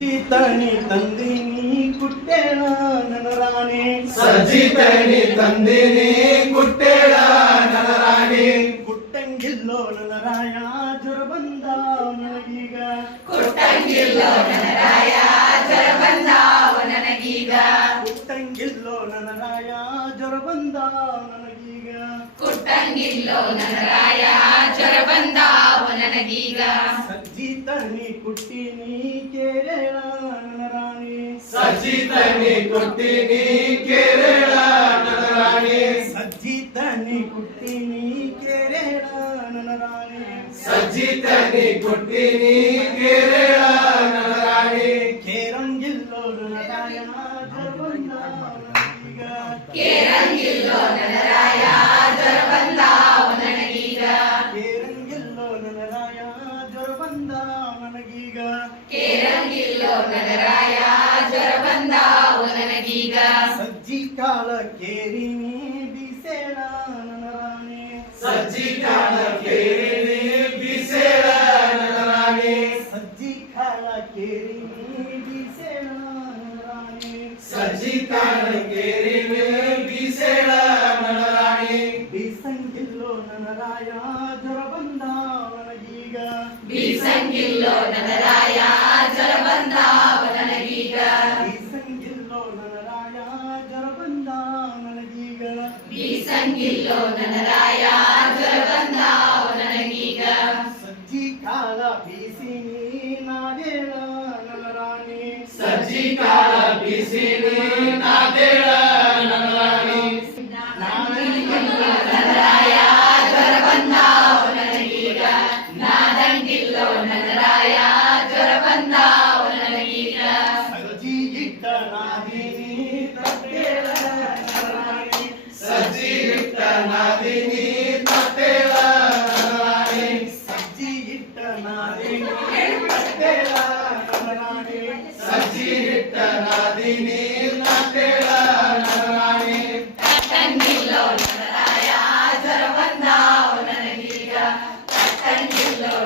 ಸೀತನಿ ತಂದಿನಿ ಕುಟ್ಟೇಣ ನನರಾಣಿ ಸಜ್ಜಿತನಿ ತಂದಿನಿ ಕುಟ್ಟೇಳ ನಲರಾಣಿ ಕುಟ್ಟಂಗಿಲ್ಲೋ ನನರಾಯ ಜ್ವರ ಬಂದ ನನಗೀಗ ಕುಟ್ಟಂಗಿಲ್ಲೋ ನನರಾಯ ಜ್ವರ ಬಂದ ನನಗೀಗ ಕುಟ್ಟಂಗಿಲ್ಲೋ ನನರಾಯ ಜ್ವರ ಬಂದಾವ ನನಗೀಗ ಸಜ್ಜಿತನಿ ಕುಟ್ಟಿನಿ ಕೇರೇಳ సజ్జితని కుట్టిని కేరళ నగరాణి సజ్జితని కుట్టిని కేరళ నగరాణి సజ్జితని కుట్టిని కేరళ నగరాణి కేరం జిల్లోలు నగరాయ కేరం జిల్లో నగరాయ జరబంద వననగీగ కేరం జిల్లో నగరాయ జరబంద వననగీగ కేరం ಬಂದ ನನಗೀಗ ಕೇರಂಗಿಲ್ಲೋ ನನರಾಯ ಜ್ವರ ಬಂದಾವ ನನಗೀಗ ಸಜ್ಜಿ ಕಾಳ ಕೇರಿನಿ ಬಿಸೇಳ ನನರಾಣಿ ಸಜ್ಜಿ ಕಾಳ ಕೇರಿನಿ ಬಿಸೇಳ ನಲರಾಣಿ ಸಜ್ಜಿ ಕಾಳ ಕೇರಿನಿ ಬಿಸೇಳ ನನರಾಣಿ ಸಜ್ಜಿ ಕಾಳ ಕೇರಿನಿ ಬಿಸೇಳ ನಲರಾಣಿ ಬಿಸಂಗಿಲ್ಲೋ ನನರಾಯ ಜ್ವರ ಬಂದ ನನಗೀಗ ಬೀಸಂಗಿಲ್ಲೋ ನನರಾಯ ಜ್ವರ ಬಂದಾವ ನನಗೀಗ ಬಿಸಂಗಿಲ್ಲೋ ನನರಾಯ ಜ್ವರ ಬಂದ ನನಗೀಗ ಬೀಸಂಗಿಲ್ಲೋ ನನರಾಯ ಜ್ವರ ಬಂದಾವ ನನಗೀಗ ಸಜ್ಜಿ ಕಾಳ ಬೀಸಿನಿ ನಾದೇಳ ನನರಾಣಿ ಸಜ್ಜಿ ಕಾಳ ಬಿಸಿನಿ ನಾದೇಳ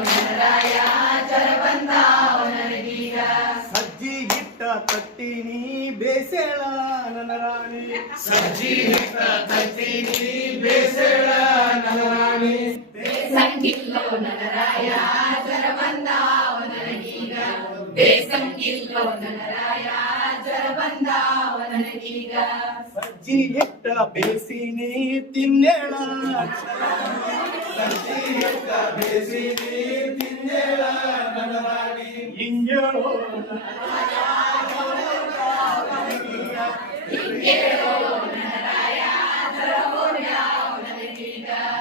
ನನರಾಯ ಜ್ವರ ಬಂದಾವ ನನಗೀಗ ಸಜ್ಜಿ ಇಟ್ಟ ತಟ್ಟಿನಿ ಬೇಸೇಳ ನನರಾಣಿ ಸಜ್ಜಿ ಇಟ್ಟ ತಟ್ಟಿನಿ ಬೇಸೇಳ ನಲರಾಣಿ ಬೇಸಂಗಿಲ್ಲೋ ನನರಾಯ ಜ್ವರ ಬಂದಾವ ನನಗೀಗ ಬೇಸಂಗಿಲ್ಲೋ ನನರಾಯ ಜ್ವರ ಬಂದಾವ ನನಗೀಗ ಸಜ್ಜಿ ಇಟ್ಟ ಬೇಸಿನಿ ತಿನ್ನೇಳ ಸಜ್ಜಿ ಇಟ್ಟ ಬೇಸಿನಿ ತಿನ್ನೇಳ ನಲರಾಣಿ ಹಿಂಗೇಳೋ ಹಿಂಗೇಳೋ ನನರಾಯ ಜ್ವರ ಹೋಗ್ಯಾವ ನನಗೀಗ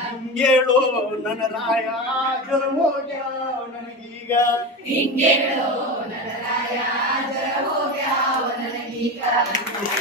ಹಿಂಗೇಳೋ ನನ್ನ ರಾಯ ಜ್ವರ ಹೋಗ್ಯಾವ ನನಗೀಗ ಹಿಂಗೇಳೋ ನನರಾಯ ಜ್ವರ ಹೋಗ್ಯಾವ significa